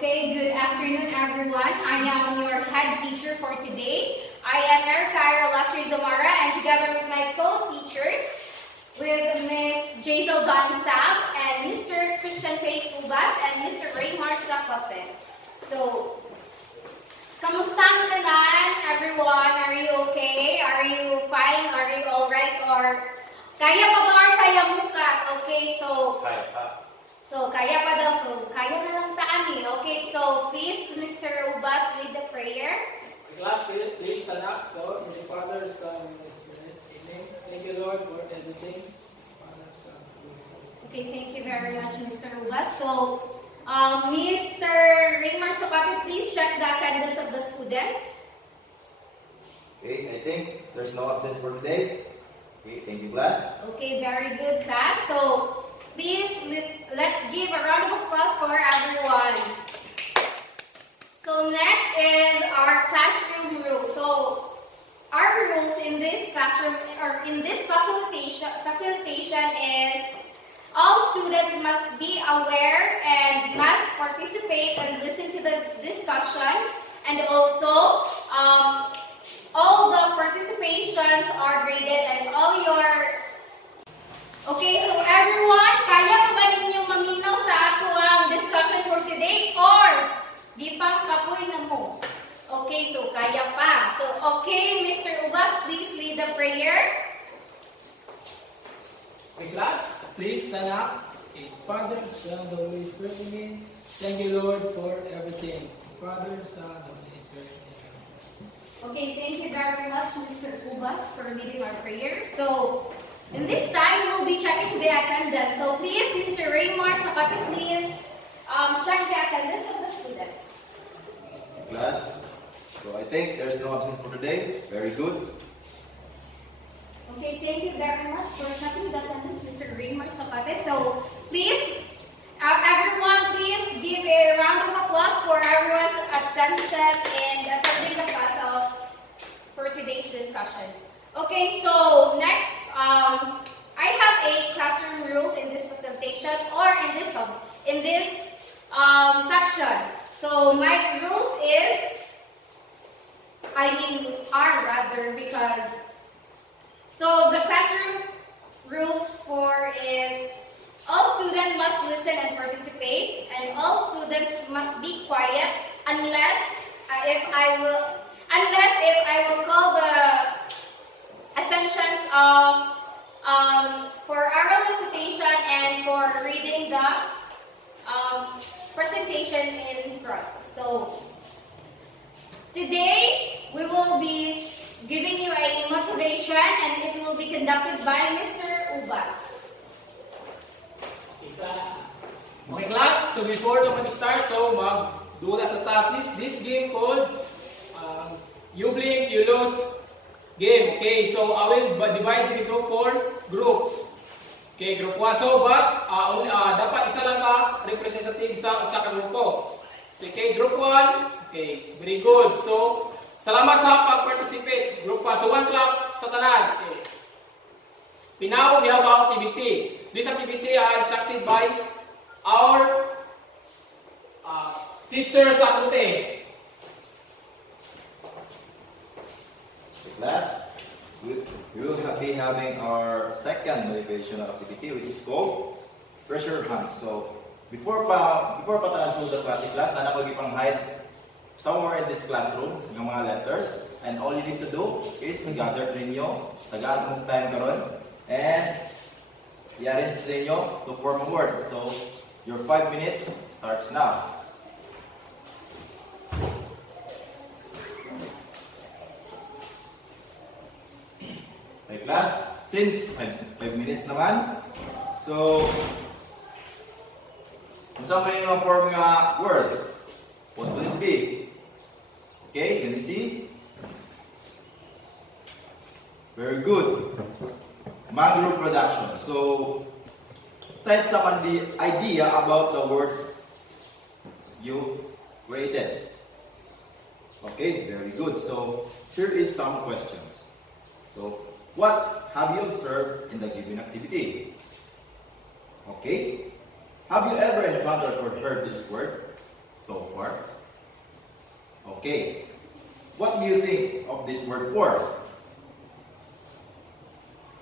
Okay, good afternoon everyone. I am your head teacher for today. I am Erica Lasri Zamara, and together with my co-teachers, with Ms. Jazel Bansab and Mr. Christian Faith Ubas and Mr. Raymar Zacote. So, kamusta ang tanan, everyone? Are you okay? Are you fine? Are you alright? Or kaya pa ba or kaya mo ka? Okay, so Kaya pa. kaya pa daw. So, kaya na lang taani. Okay, so please, Mr. Ubas, lead the prayer. Class, please stand up. So, in the Father, Son, and the Spirit. Amen. Thank you, Lord, for everything. Father, Son, Holy Spirit. Okay, thank you very much, Mr. Ubas. So, Mr. Raymar Zacote, please check the attendance of the students. Okay, I think there's no absence for today. Okay, thank you, class. Okay, very good, class. So, please, let's give a round of applause for everyone. So, next is our classroom rules. So, our rules in this classroom, or in this facilitation is all students must be aware and must participate and listen to the discussion. And also, all the participations are graded and all your... Okay, so everyone, kaya pa ba ninyong maminaw sa ato ang discussion for today? Or, di pang kapoy na mo? Okay, so kaya pa. So, okay, Mr. Ubas, please lead the prayer. Okay, class, please stand up. Okay, Father, Son, and Holy Spirit. Amen. Thank you, Lord, for everything. Father, Son, and Holy Spirit. Amen. Okay, thank you very much, Mr. Ubas, for leading our prayer. So, in this time, we'll be checking the attendance. So, please, Mr. Raymar Zacote, please check the attendance of the students. Class. So I think there's no absence for today. Very good. Okay, thank you very much for checking the attendance, Mr. Raymar Zacote. So, please, everyone, please give a round of applause for everyone's attention and attending the class for today's discussion. Okay, so next, I have a classroom rules in this facilitation or in this section. So my rules are rather, because so the classroom rules for is all students must listen and participate, and all students must be quiet unless if I will call the attentions of for oral recitation and for reading the presentation in front. So today we will be giving you a motivation, and it will be conducted by Mr. Ubas. Okay, class, so before we start, so magdula sa task this game called You Blink, You Lose game. Okay, so I will divide it into 4 groups. Okay, group 1. So, but dapat isa lang ka representative sa grupo. So, okay, group 1. Okay, very good. So, salamat sa pag-participate. Group 1. So, 1 clap sa tanan. Okay. Now, we have our activity. This activity is instructed by our teacher sa Akute. Class. We will be having our second motivational activity, which is called pressure hands. So before pa tanan sa class, na pang hide somewhere in this classroom yung mga letters, and all you need to do is gather ninyo tagaan mong time karon and i-arrange ninyo to form a word. So your 5 minutes starts now. Okay, class, since 5 minutes naman, so kung saan pa yung form nga word, what will it be? Okay, let me see. Very good. Mangrove production. So, cite someone the idea about the word you created. Okay, very good. So, here is some questions. So, what have you observed in the given activity? Okay. Have you ever encountered or heard this word? So far? Okay. What do you think of this word for?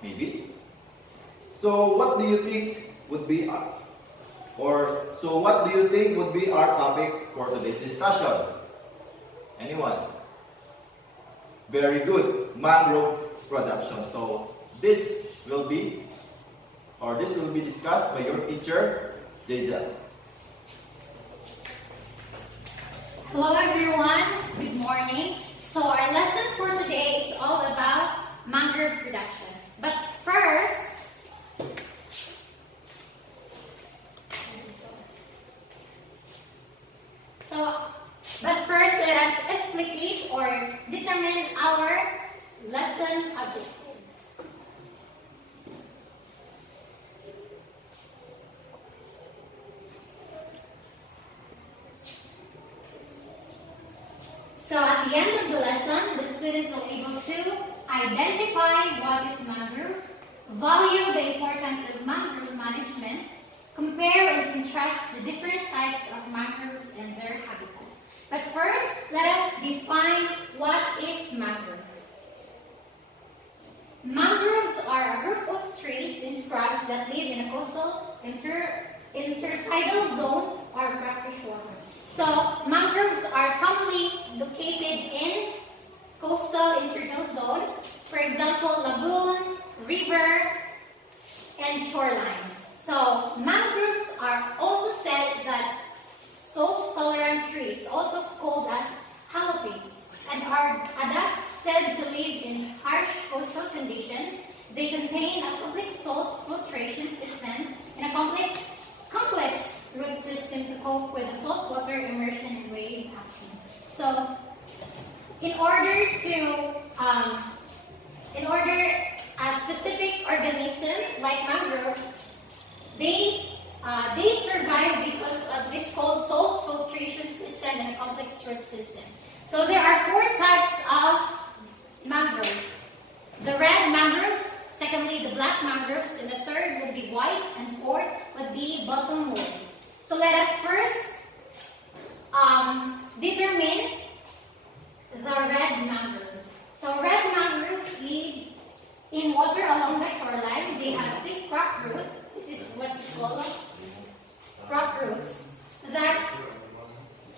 Maybe? So what do you think would be what do you think would be our topic for today's discussion? Anyone? Very good. Mangrove production. So this will be discussed by your teacher, Jazel. Hello everyone, good morning. So our lesson for today is all about mangrove production. But first, let us explicate or determine our lesson objectives. So at the end of the lesson, the student will be able to identify what is mangrove, value the importance of mangrove management, compare and contrast the different types of mangroves and their habitats. But first, let us define what is mangroves. Mangroves are a group of trees and shrubs that live in a coastal intertidal zone or brackish water. So, mangroves are commonly located in coastal intertidal zone, for example, lagoons, river, and shoreline. So, mangroves are also said that salt-tolerant trees, also called as halopenes, and are adapted to live in harsh coastal conditions. They contain a complex salt filtration system and a complex root system to cope with the saltwater immersion and wave action. So, in order a specific organism like mangrove, they survive because of this called salt filtration system and a complex root system. So there are 4 types of mangroves. The red mangroves, secondly the black mangroves, and the third would be white, and fourth would be bottomwood. So let us first determine the red mangroves. So red mangroves live in water along the shoreline. They have thick rock root. This is what we call rock roots that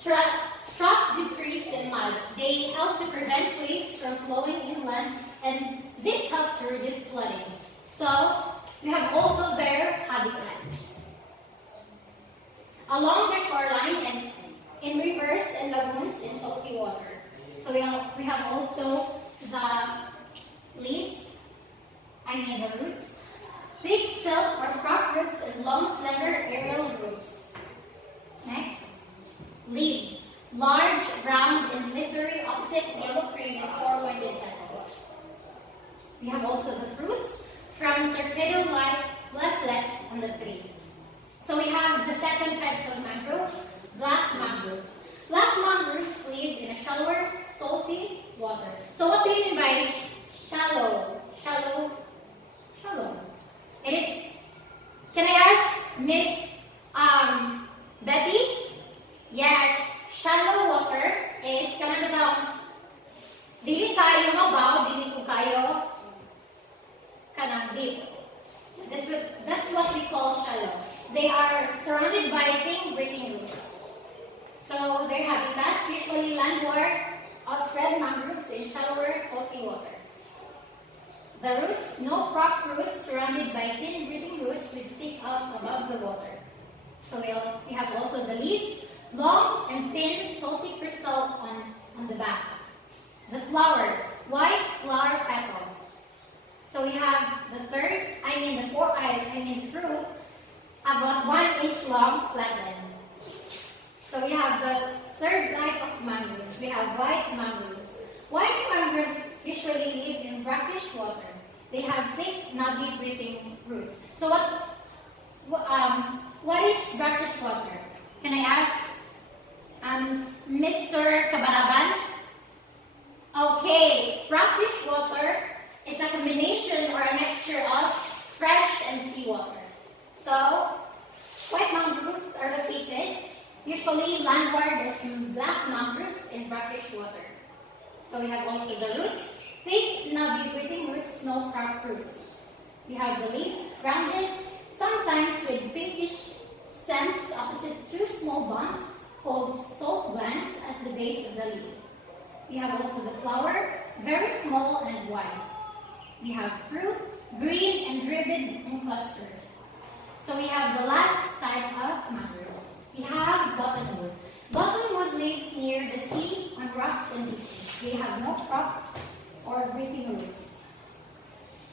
trap debris and mud. They help to prevent waves from flowing inland, and this helps to reduce flooding. So we have also their habitat along the shoreline and in rivers and lagoons in salty water. So we have also the leaves, the roots, thick silk or crop roots, and long slender aerial roots. Next, leaves, large, round, and leathery, opposite yellow cream and 4-winded petals. We have also the fruits from torpedo-like leaflets on the tree. So we have the second types of mangrove, black mangroves. Black mangroves live in a shallower, salty water. So what do you mean by shallow? Shallow. It is, can I ask Miss Betty? Yes, shallow water is kanang dili kayo mabaw, dili ko kayo kanang deep. So that's what we call shallow. They are surrounded by thin breathing roots. So their habitat usually landward of red mangroves in shallower salty water. The roots, no prop roots, surrounded by thin breathing roots which stick out above the water. So we have also the leaves, long and thin salty crystal on the back. The flower, white flower petals. So we have the fruit, about 1 inch long, flattened. So we have the third type of mangroves. We have white mangroves. White mangroves usually live in brackish water. They have thick, knobby, breathing roots. So what is brackish water? Can I ask Mr. Kabaraban? Okay, brackish water is a combination or a mixture of fresh and seawater. So, white mangroves are located usually landward black mangroves in brackish water. So we have also the roots, thick, knobby, breathing roots, no crop roots. We have the leaves, rounded, sometimes with pinkish stems opposite two small bumps called salt glands as the base of the leaf. We have also the flower, very small and wide. We have fruit, green and ribbed and clustered. So we have the last type of mangrove. We have buttonwood. Buttonwood lives near the sea on rocks and beaches. They have no crop or breathing roots.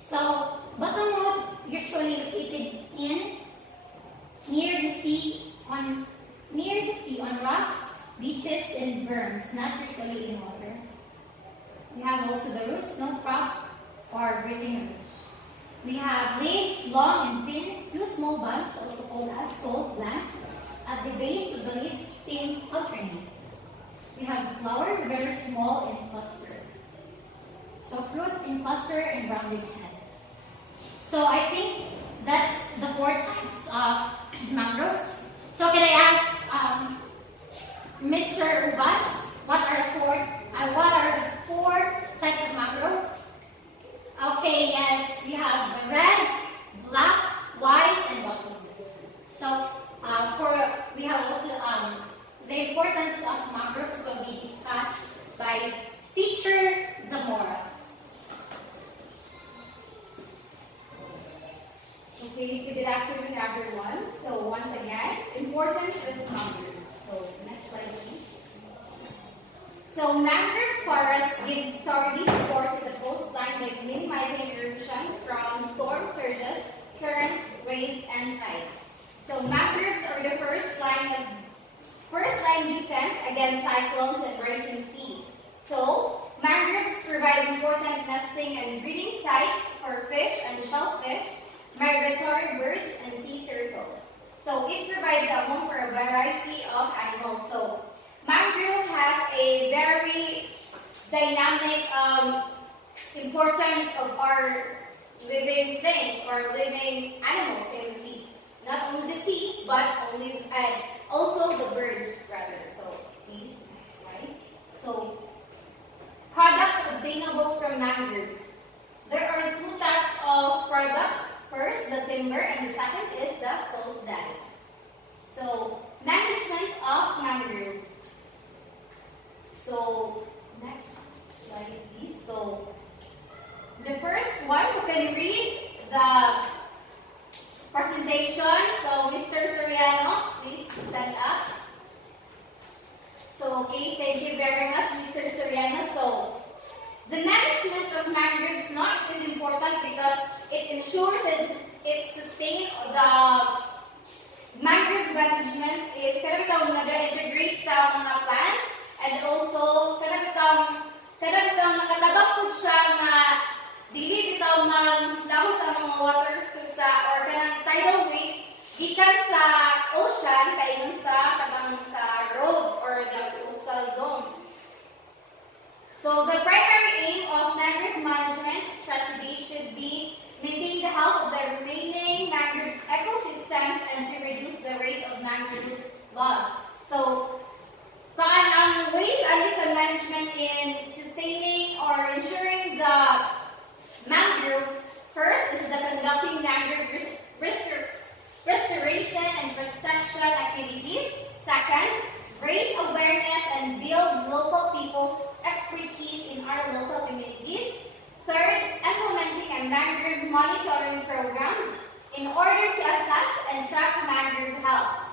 So buttonwood usually located near the sea on rocks, beaches, and berms, not usually in water. We have also the roots, no crop or breathing roots. We have leaves, long and thin, two small buds, also called as salt glands, at the base of the leaf stem alternate. We have the flower, very small and clustered. So fruit in cluster and rounded heads. So I think that's the 4 types of mangroves. So can I ask Mr. Ubas, what are the 4 types of mangrove? Okay, yes, we have the red, black, white, and bottom. So we have also the importance of mangroves will be discussed by teacher Zamora. Okay, so good afternoon everyone. So once again, importance of mangroves. So next slide please. So mangrove forest gives sturdy support to the coastline by minimizing erosion from storm surges, currents, waves, and tides. So mangroves are the first line defense against cyclones and rising seas. So mangroves provide important nesting and breeding sites for fish and shellfish, migratory birds, and sea turtles. So it provides a home for a variety of animals. So mangrove has a very dynamic importance of our living things or living animals in the sea. Not only the sea, but also the birds rather. So please, next slide. So products obtainable from mangroves. There are 2 types of products. First, the timber, and the second is the cloth dye. So management of mangroves. So next slide please. So the first one, who can read the presentation? So Mr. Soriano, please stand up. So okay, thank you very much, Mr. Soriano. So the management of mangroves is important because it ensures it sustain the mangrove management is kanang nag-integrate sa mga plants and also kanang nakatabang po siya nga dili bitaw man laho sa mga water or kanang tidal waves gikan sa ocean kaingon sa road or the coastal zones. So the primary aim of mangrove management strategy should be maintain the health of the remaining mangrove ecosystems and to reduce the rate of mangrove loss. So ang ways sa management in sustaining or ensuring the mangroves, first is the conducting mangrove restoration and protection activities. Second, raise awareness and build local people's expertise in our local communities. Third, implementing a mangrove monitoring program in order to assess and track mangrove health.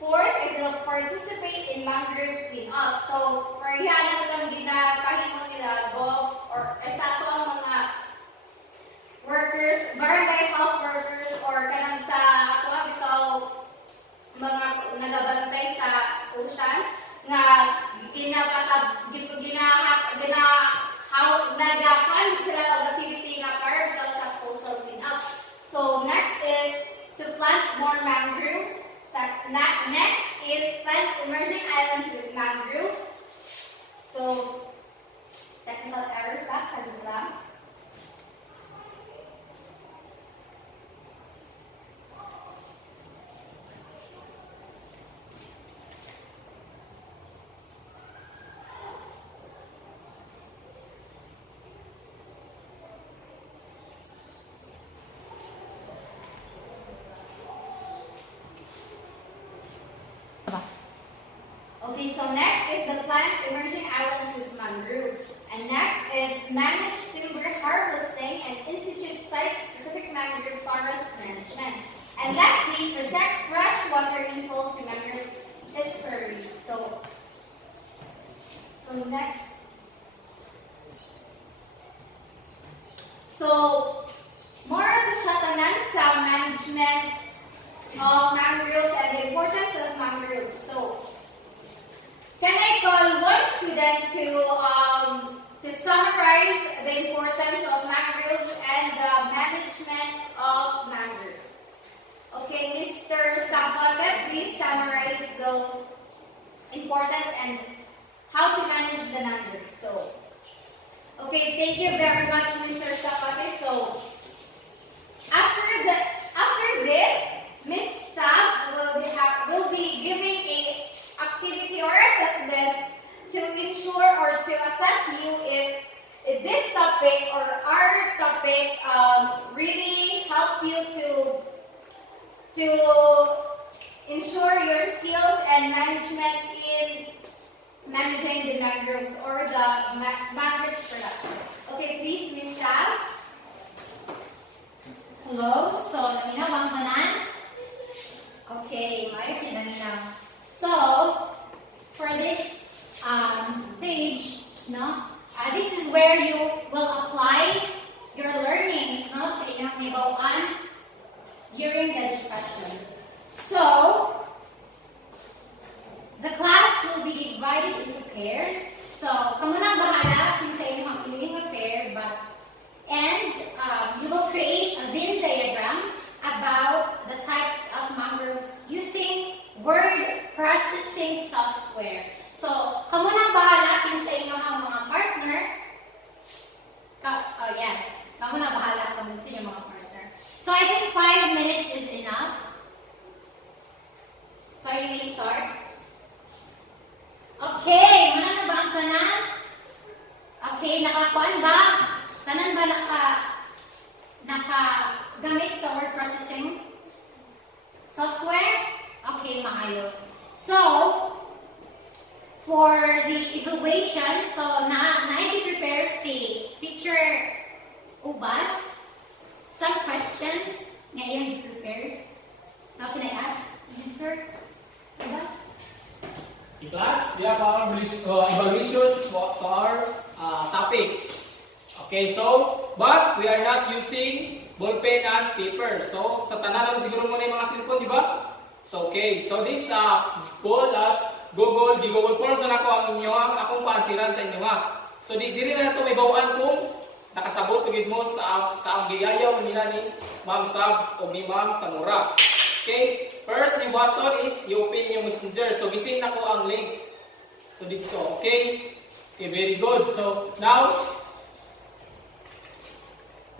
Fourth, it will participate in mangrove cleanup. So, parihan na itong ginapahimo nila or sa ito ang mga workers, barangay health workers, or kanang sa ato bitaw mga nagabantay sa oceans na nagapan sila og activity nga para sa coastal cleanup. So next is to plant more mangroves. Next is plant emerging islands with mangroves. So technical errors sa kadula. plant emerging islands with mangroves. And next is manage timber harvesting and institute site-specific mangrove forest management. And lastly, protect freshwater inflow to mangrove estuaries. So next. So, more to siya tanan sa management of mangroves and the importance of mangroves. So, can I call one student to summarize the importance of mangroves and the management of mangroves? Okay, Mr. Sabata, please summarize those importance and how to manage the mangroves. So, okay, thank you very much, Mr. Sabata. So, after this, Ms. Sab will be giving a activity or assessment to ensure or to assess you if this topic or our topic really helps you to ensure your skills and management in managing the mangroves or the mangroves production. Okay, please, Ms. Sab. Hello, so naminaw bang tanan? Okay, maayot ni naminaw. So, for this stage, no, this is where you will apply your learnings, no, sa inyong nibawaan during the discussion. So, the class will be divided into pair. So, kamo na bahala kung sa inyong inyong pair, and you will create a Venn diagram about the types of mangroves using word processing software. So, kamo na bahala kung sa inyong mga partner. Yes, kamo na bahala kung sa inyong mga partner. So, I think 5 minutes is enough. So, you may start. Okay, mana na ba ang tanan? Okay, nakakuan ba? Tanan ba nakagamit sa word processing software? Okay, maayo. So, for the evaluation, so na-prepare si Teacher Ubas some questions ngayon prepared. So, can I ask Mr. Ubas? In class, we have our evaluation for our topic. Okay, so, but we are not using ballpen and paper. So, sa tanan lang siguro muna yung mga cellphone, di ba? So, okay. So, this goal as Google Forms na ako ang inyong akong paansiran sa inyo ha. So, di rin na ito may bawaan kung nakasabot pagid mo sa ang giyayaw nila ni Ma'am Sab o ni Ma'am Samura. Okay, first yung button is you open yung messenger. So, gising na ko ang link. So, dito, okay? Okay, very good. So, now,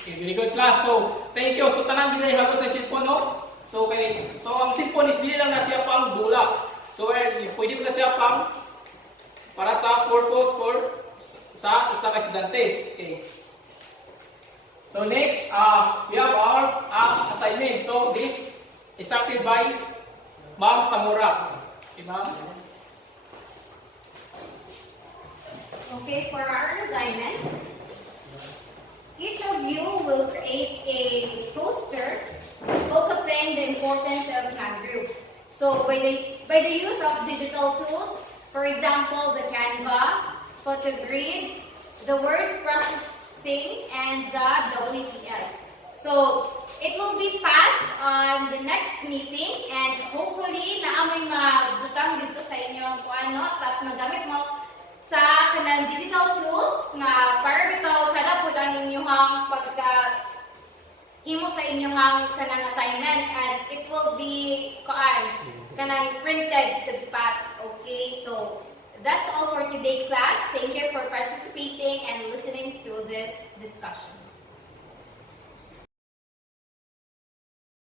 okay, very good class. So, thank you. So, tanan din na hagos na cellphone, no? So, okay. So, ang cellphone is dili lang na siya pang dula. So, pwede mo na siya pang para sa purpose for sa estudyante. Okay. So, next, we have our assignment. So, this is started by Ma'am Samura. Okay, Ma'am? Okay, for our assignment, each of you will create a poster focusing the importance of mangroves. So by the use of digital tools, for example, the Canva, PhotoGrid, the word processing, and the WPS. So it will be passed on the next meeting, and hopefully naamay mabutang dito sa inyo kung ano, tapos magamit mo sa kanang digital tools na para bitaw kada po ang inyong pagka imo sa inyong kanang assignment, and it will be kanang printed to be passed. Okay, so that's all for today class. Thank you for participating and listening to this discussion.